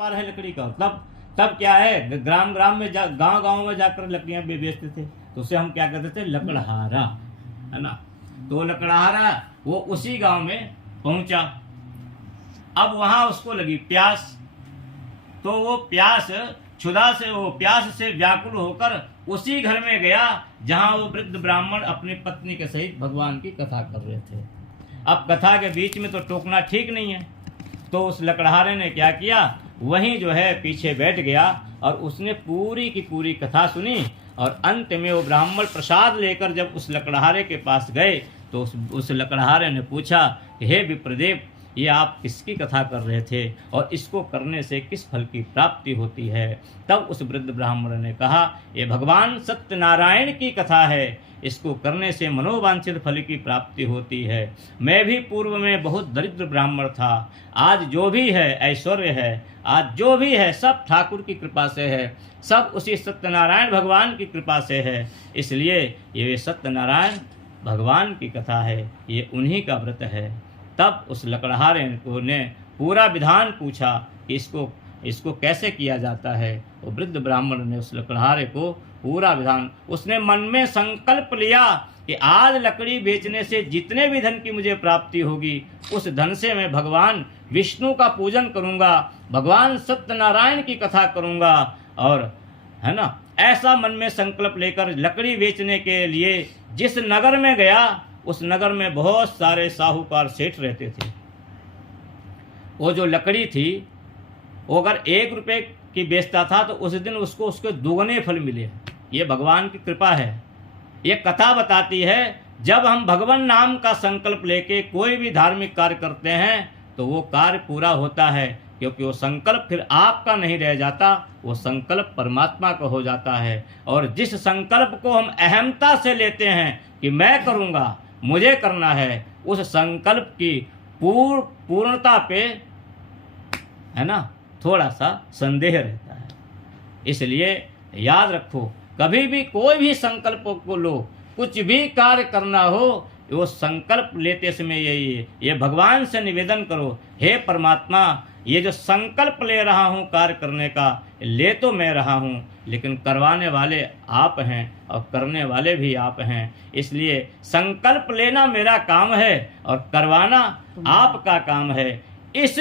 पा रहे लकड़ी का। तब क्या है, गांव में जाकर लकड़ियां बेचते थे, तो उसे हम क्या कहते थे, लकड़हारा, है ना। तो लकड़हारा वो उसी गांव में पहुंचा। अब वहां उसको लगी प्यास, तो वो प्यास से व्याकुल होकर उसी घर में गया जहां वो वृद्ध ब्राह्मण अपनी पत्नी के सहित भगवान की कथा कर रहे थे। अब कथा के बीच में तो टोकना ठीक नहीं है, तो उस लकड़हारे ने क्या किया, वहीं जो है पीछे बैठ गया और उसने पूरी की पूरी कथा सुनी। और अंत में वो ब्राह्मण प्रसाद लेकर जब उस लकड़हारे के पास गए तो उस लकड़हारे ने पूछा कि हे विप्रदेव, ये आप किसकी कथा कर रहे थे और इसको करने से किस फल की प्राप्ति होती है। तब उस वृद्ध ब्राह्मण ने कहा, ये भगवान सत्यनारायण की कथा है, इसको करने से मनोवांछित फल की प्राप्ति होती है। मैं भी पूर्व में बहुत दरिद्र ब्राह्मण था, आज जो भी है ऐश्वर्य है, आज जो भी है सब ठाकुर की कृपा से है, सब उसी सत्यनारायण भगवान की कृपा से है। इसलिए ये सत्यनारायण भगवान की कथा है, ये उन्हीं का व्रत है। तब उस लकड़हारे ने पूरा विधान पूछा कि इसको कैसे किया जाता है। वो वृद्ध ब्राह्मण ने उस लकड़हारे को पूरा विधान, उसने मन में संकल्प लिया कि आज लकड़ी बेचने से जितने भी धन की मुझे प्राप्ति होगी, उस धन से मैं भगवान विष्णु का पूजन करूंगा, भगवान सत्यनारायण की कथा करूंगा। और है ना, ऐसा मन में संकल्प लेकर लकड़ी बेचने के लिए जिस नगर में गया, उस नगर में बहुत सारे साहूकार सेठ रहते थे। वो जो लकड़ी थी, वो अगर 1 रुपए की बेचता था तो उस दिन उसको उसके दुगने फल मिले। ये भगवान की कृपा है। ये कथा बताती है, जब हम भगवान नाम का संकल्प लेके कोई भी धार्मिक कार्य करते हैं तो वो कार्य पूरा होता है, क्योंकि वो संकल्प फिर आपका नहीं रह जाता, वो संकल्प परमात्मा का हो जाता है। और जिस संकल्प को हम अहमता से लेते हैं कि मैं करूँगा, मुझे करना है, उस संकल्प की पूर्णता पे, है ना, थोड़ा सा संदेह रहता है। इसलिए याद रखो, कभी भी कोई भी संकल्प को लो, कुछ भी कार्य करना हो, वो संकल्प लेते समय ये भगवान से निवेदन करो, हे परमात्मा, ये जो संकल्प ले रहा हूँ कार्य करने का, ले तो मैं रहा हूँ, लेकिन करवाने वाले आप हैं और करने वाले भी आप हैं। इसलिए संकल्प लेना मेरा काम है और करवाना आपका काम है। इस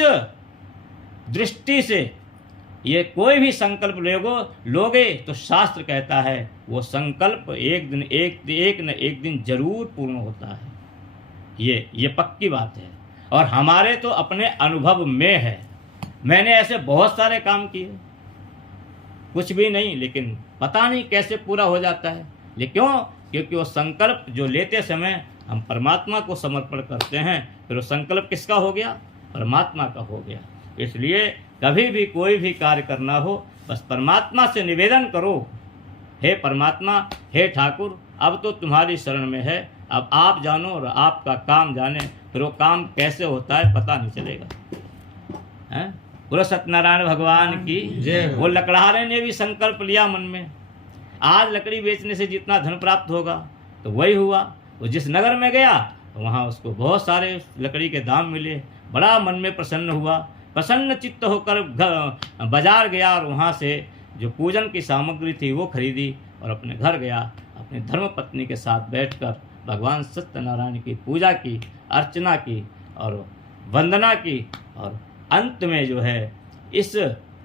दृष्टि से ये कोई भी संकल्प लोगे तो शास्त्र कहता है वो संकल्प एक न एक दिन जरूर पूर्ण होता है। ये पक्की बात है और हमारे तो अपने अनुभव में है। मैंने ऐसे बहुत सारे काम किए, कुछ भी नहीं, लेकिन पता नहीं कैसे पूरा हो जाता है। लेकिन क्यों? क्योंकि वो संकल्प जो लेते समय हम परमात्मा को समर्पण करते हैं, फिर वो संकल्प किसका हो गया? परमात्मा का हो गया। इसलिए कभी भी कोई भी कार्य करना हो, बस परमात्मा से निवेदन करो, हे परमात्मा, हे ठाकुर, अब तो तुम्हारी शरण में है, अब आप जानो और आपका काम जाने, फिर वो काम कैसे होता है पता नहीं चलेगा। हैं? बोलो सत्यनारायण भगवान की जय। वो लकड़हारे ने भी संकल्प लिया मन में, आज लकड़ी बेचने से जितना धन प्राप्त होगा, तो वही हुआ। वो जिस नगर में गया तो वहाँ उसको बहुत सारे लकड़ी के दाम मिले, बड़ा मन में प्रसन्न हुआ, प्रसन्न चित्त होकर बाजार गया और वहाँ से जो पूजन की सामग्री थी वो खरीदी और अपने घर गया। अपनी धर्मपत्नी के साथ बैठकर भगवान सत्यनारायण की पूजा की, अर्चना की और वंदना की, और अंत में जो है इस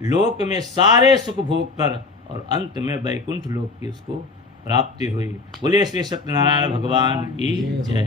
लोक में सारे सुख भोग कर और अंत में वैकुंठ लोक की उसको प्राप्ति हुई। बोलिए श्री सत्यनारायण भगवान की जय।